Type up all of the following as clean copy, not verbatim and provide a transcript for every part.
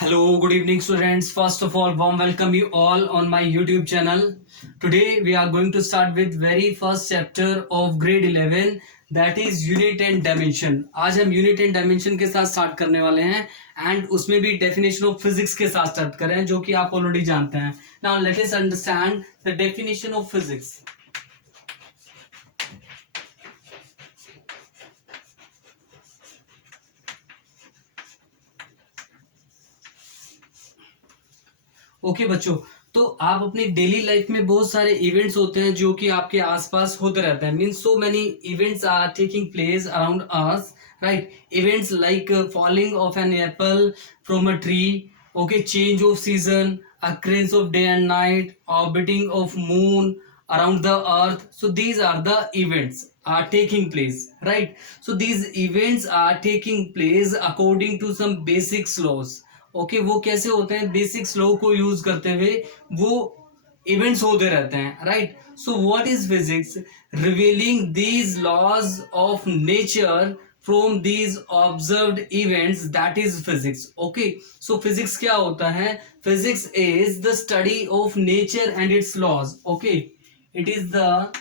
Hello, good evening, students. First of all, warm welcome you all on my YouTube channel. Today, we are going to start with very first chapter of grade 11, that is unit and dimension. आज हम unit and dimension के साथ start करने वाले हैं and उसमें भी definition of physics के साथ start कर रहे हैं जो कि आप already जानते हैं. Now, let us understand the definition of physics. Okay बच्चों, तो आप अपनी डेली लाइफ में बहुत सारे इवेंट्स होते हैं जो कि आपके आसपास होते रहते हैं. Means so many events are taking place around us, right? Events like falling of an apple from a tree, okay, change of season, occurrence of day and night, orbiting of moon around the earth. So these are the events are taking place, right? So these events are taking place according to some basic laws. Okay, वो कैसे होते हैं? Basics law को use करते हुए वो events होते रहते हैं, right? So what is physics? Revealing these laws of nature from these observed events, that is physics. Okay, so physics क्या होता है? Physics is the study of nature and its laws. Okay, it is the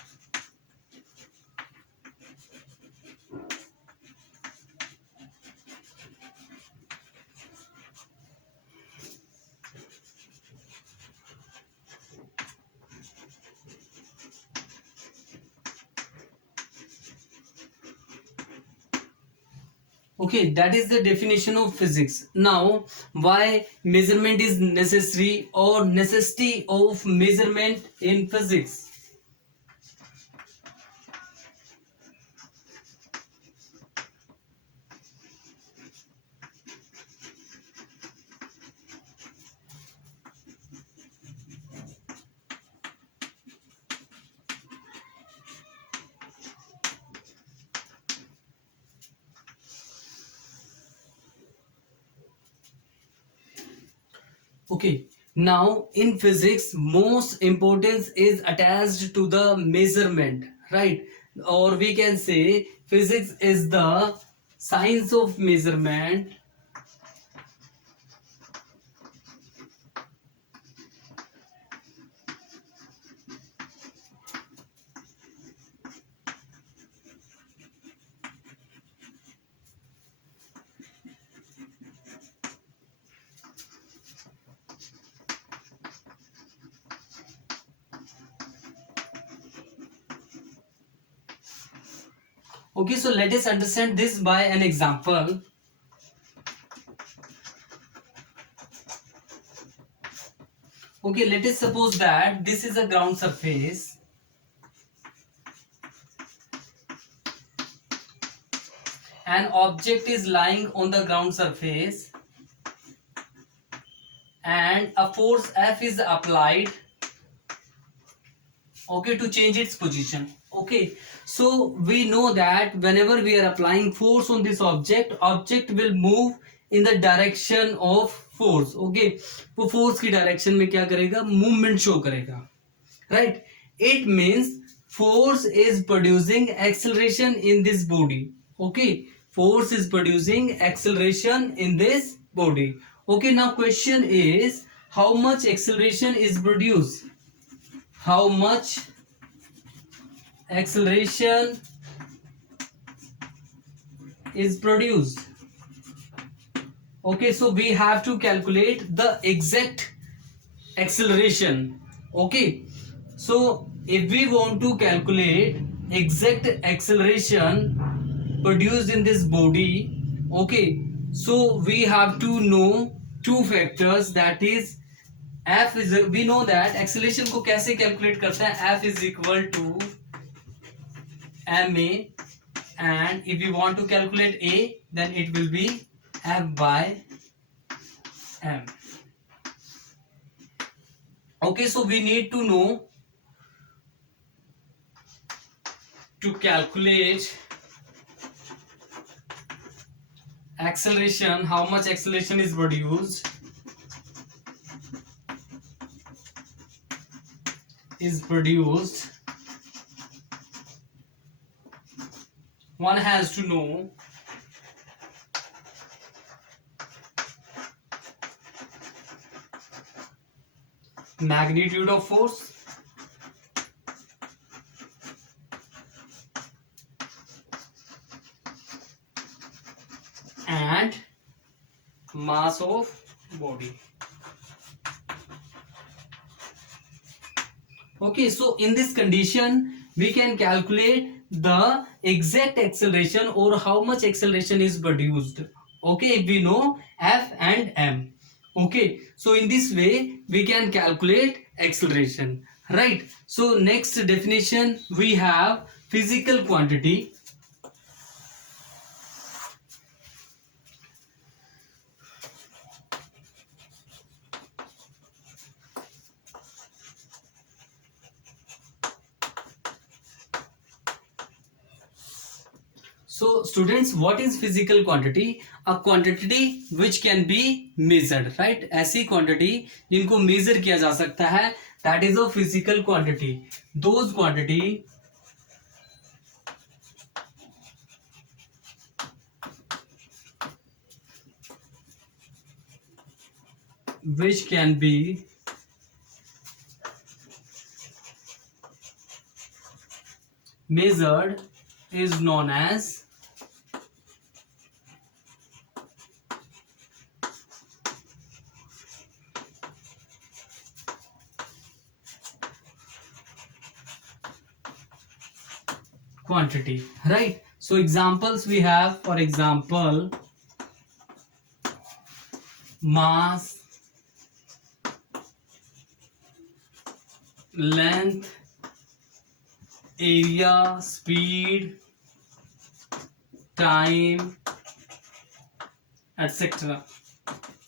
okay, that is the definition of physics. Now, why measurement is necessary or necessity of measurement in physics? Okay, now in physics, most importance is attached to the measurement, right? Or we can say physics is the science of measurement. Okay, so let us understand this by an example. Okay, let us suppose that this is a ground surface an object is lying on the ground surface and a force F is applied, okay, to change its position. Okay, so we know that whenever we are applying force on this object will move in the direction of force. Okay, वो force की direction में क्या करेगा? Movement show करेगा, right? It means force is producing acceleration in this body. Okay, force is producing acceleration in this body. Okay, now question is how much acceleration is produced? How much acceleration is produced? Okay, so we have to calculate the exact acceleration. Okay, so if we want to calculate exact acceleration produced in this body, okay, so we have to know two factors, that is F is, we know that acceleration को कैसे calculate करते हैं? F is equal to ma, and if we want to calculate a, then it will be F by m. Okay, so we need to know to calculate acceleration, how much acceleration is produced, one has to know magnitude of force, and mass of body. Okay, so in this condition we can calculate the exact acceleration or how much acceleration is produced. Okay, if we know F and M. Okay, so in this way we can calculate acceleration, right? So next definition we have physical quantity. So students, what is physical quantity? A quantity which can be measured, right? ऐसी quantity जिनको measure किया जा सकता है, that is a physical quantity. Those quantity which can be measured is known as quantity, right? So examples we have, for example, mass, length, area, speed, time, etc.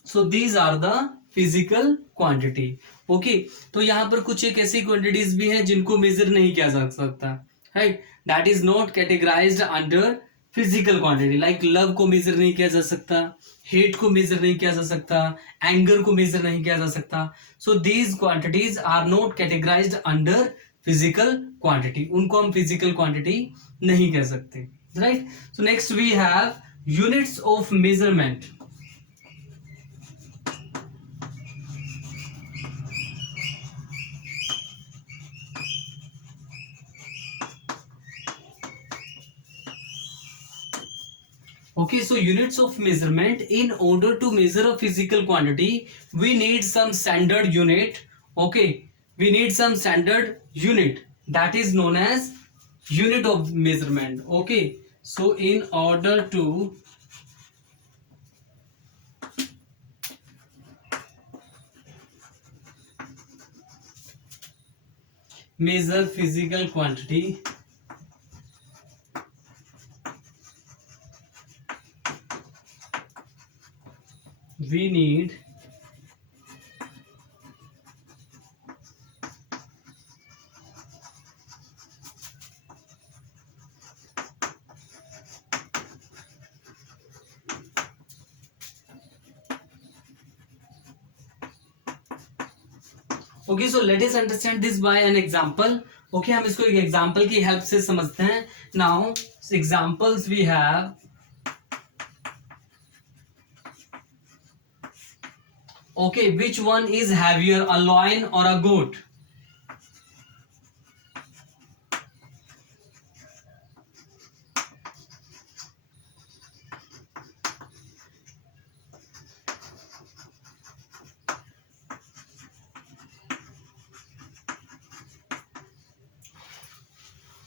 So these are the physical quantity. Okay, तो यहाँ पर कुछ एक ऐसी quantities भी हैं जिनको measure नहीं किया जा सकता, right? That is not categorized under physical quantity. Like love को measure नहीं किया जा सकता, hate को measure नहीं किया जा सकता, anger को measure नहीं किया जा सकता. So these quantities are not categorized under physical quantity. उनको हम physical quantity नहीं कह सकते, right? So next we have units of measurement. Okay, so units of measurement. In order to measure a physical quantity, we need some standard unit. Okay, we need some standard unit that is known as unit of measurement. Okay, so in order to measure physical quantity, we need okay, so let us understand this by an example. Okay, हम इसको एक example की help से समझते हैं. Now examples we have. Okay, which one is heavier, a lion or a goat?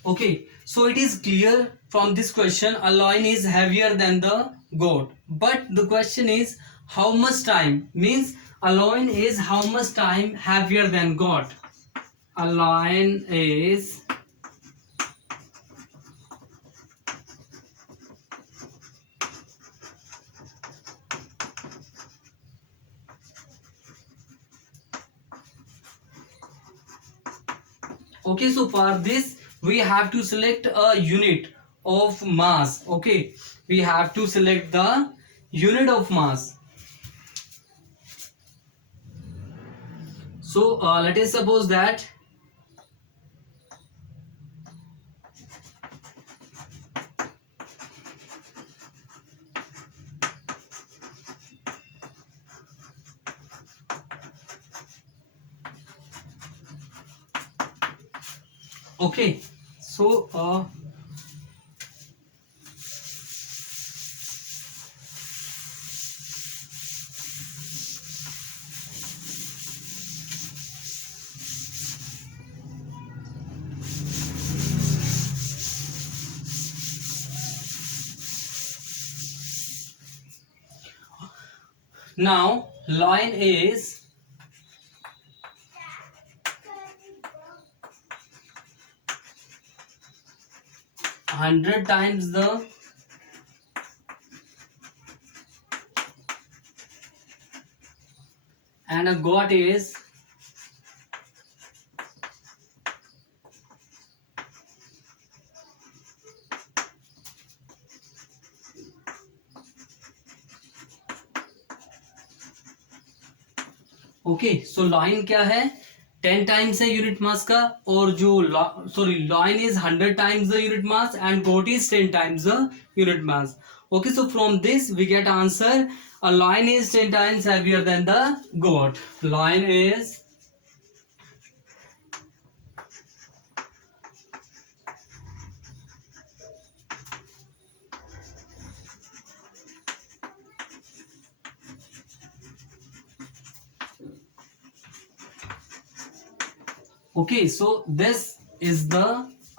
Okay, so it is clear from this question a lion is heavier than the goat. But the question is how much time? Means a lion is how much time heavier than goat? A lion is okay, so for this we have to select a unit of mass. Okay, we have to select the unit of mass. So let us suppose that Okay, so now line is 100 times the and a got is okay so line क्या है 10 times है unit mass का और जो sorry line is 100 times the unit mass and goat is 10 times the unit mass okay so from this we get answer a line is 10 times heavier than the goat line is okay so this is the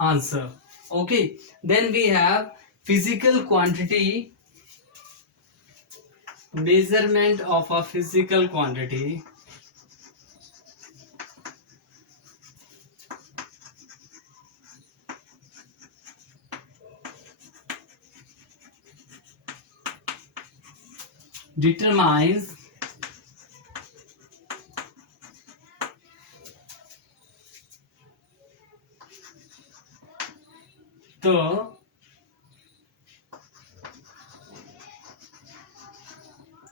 answer okay then we have physical quantity measurement of a physical quantity determines the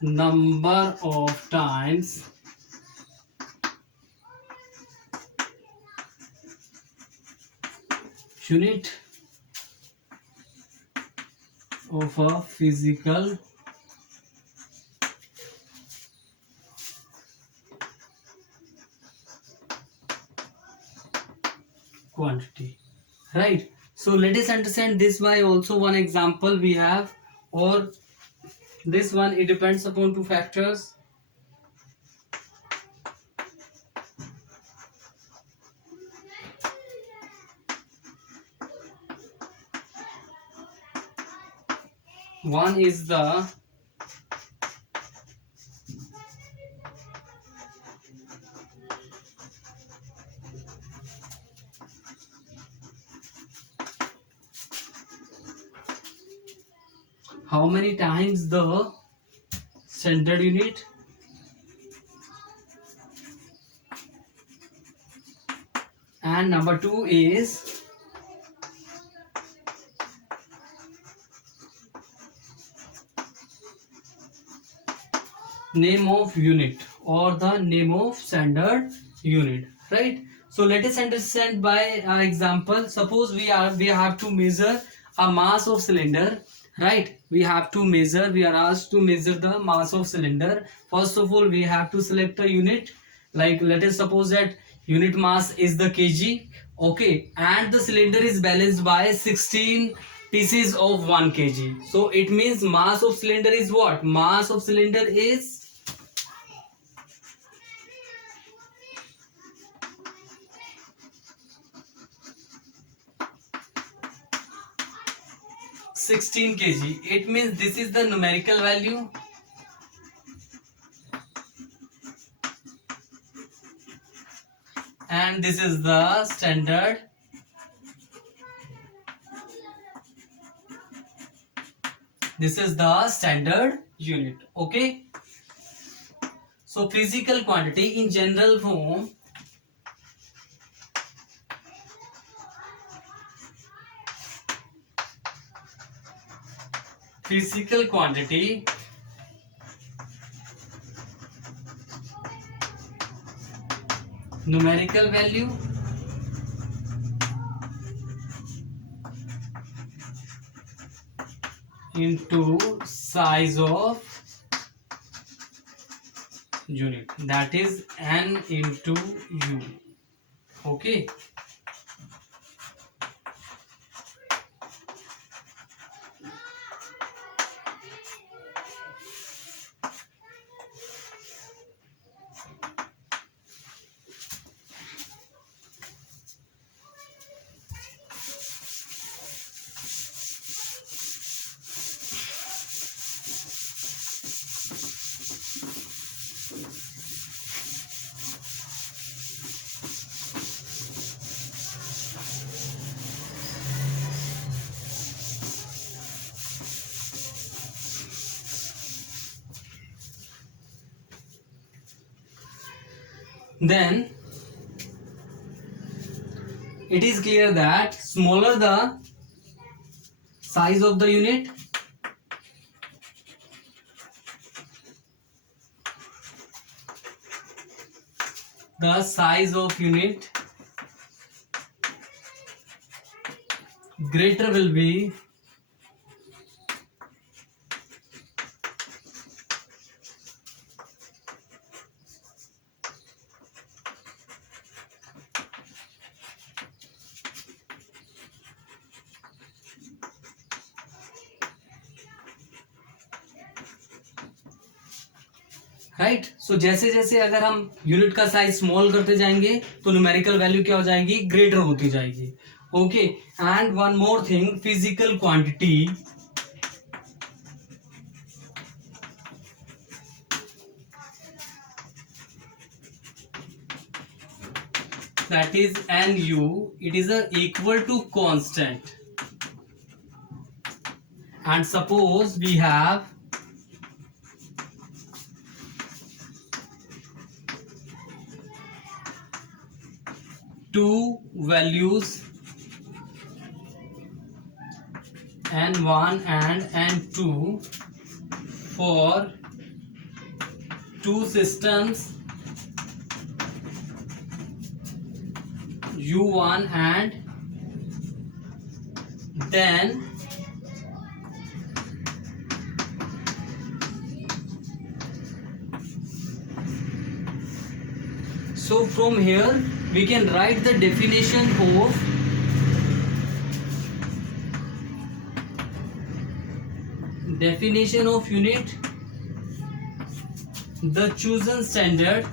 number of times unit of a physical quantity right so let us understand this by also one example we have or this one it depends upon two factors one is the how many times the standard unit and number two is name of unit or the name of standard unit right so let us understand by example suppose we have to measure a mass of cylinder right we have to measure we are asked to measure the mass of cylinder first of all we have to select a unit like let us suppose that unit mass is the kg okay and the cylinder is balanced by 16 pieces of 1 kg so it means mass of cylinder is what mass of cylinder is 16 kg it means this is the numerical value and this is the standard unit okay so physical quantity in general form physical quantity numerical value into size of unit that is n into u okay then it is clear that smaller the size of the unit, the size of unit greater will be right. So जैसे जैसे अगर हम unit का size small करते जाएंगे तो numerical value क्या हो जाएगी, ग्रेटर होती जाएगी। Okay, and one more thing, physical quantity that is nu, it is equal to constant, and suppose we have two values n1 and n2 for two systems u1 and then so from here we can write the definition of unit, the chosen standard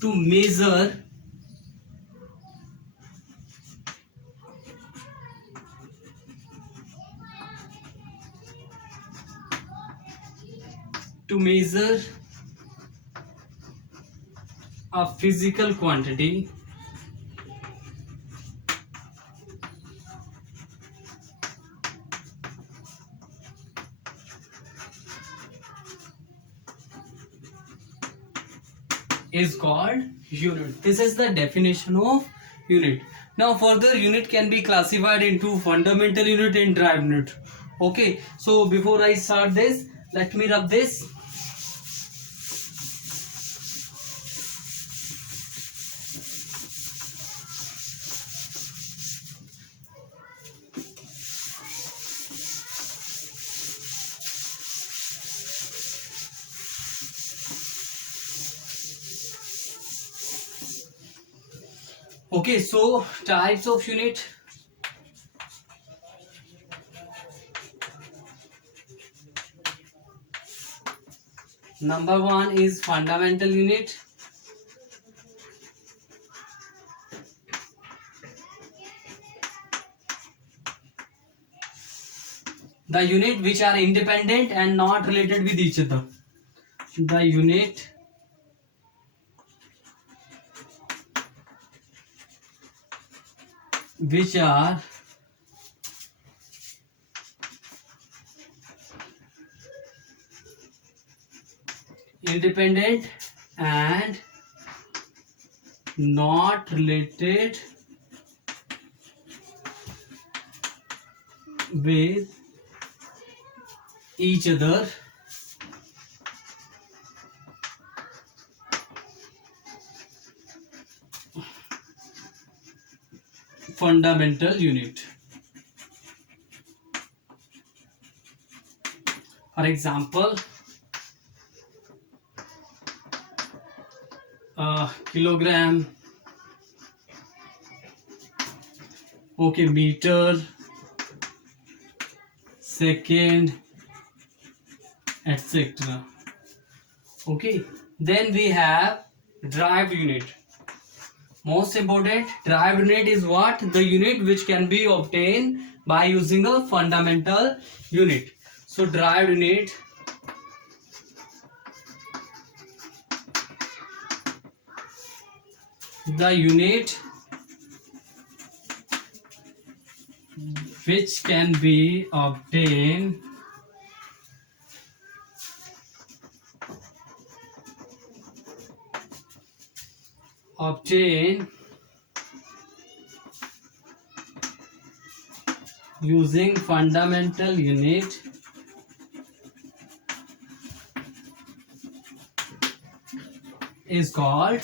to measure a physical quantity is called unit. This is the definition of unit. Now further, unit can be classified into fundamental unit and derived unit. Okay, so before I start this, let me rub this. Okay, so types of unit. Number one is fundamental unit. The unit which are independent and not related with each other. The unit which are independent and not related with each other. Fundamental unit. For example, kilogram, okay, meter, second, etc. Okay, then we have derived unit. Most important, derived unit is what? The unit which can be obtained by using a fundamental unit. So derived unit the unit which can be obtained using fundamental unit is called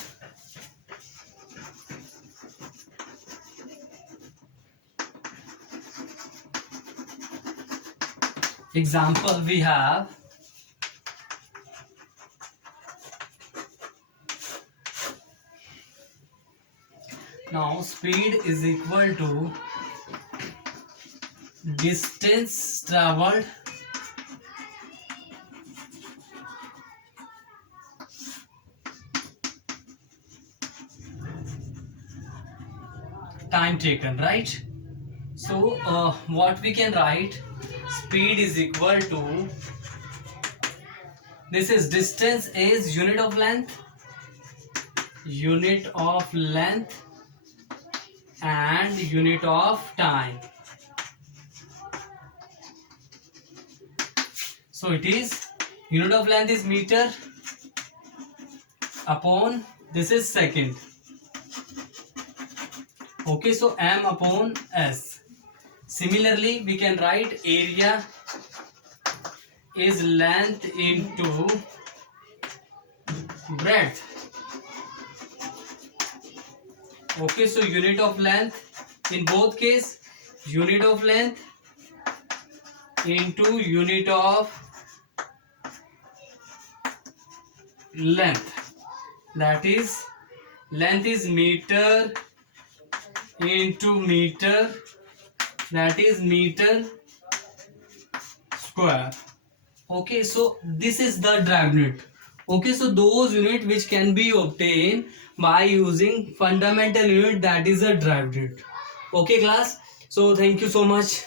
example. We have now speed is equal to distance traveled time taken, right? So what we can write, speed is equal to, this is distance is unit of length and unit of time. So it is unit of length is meter upon, this is second. Okay, so m upon s. Similarly, we can write area is length into breadth. Okay, so unit of length in both case, unit of length into unit of length, that is length is meter into meter, that is meter square. Okay, so this is the drive unit. Okay, so those unit which can be obtained by using fundamental unit, that is a drive unit. Okay class, so thank you so much.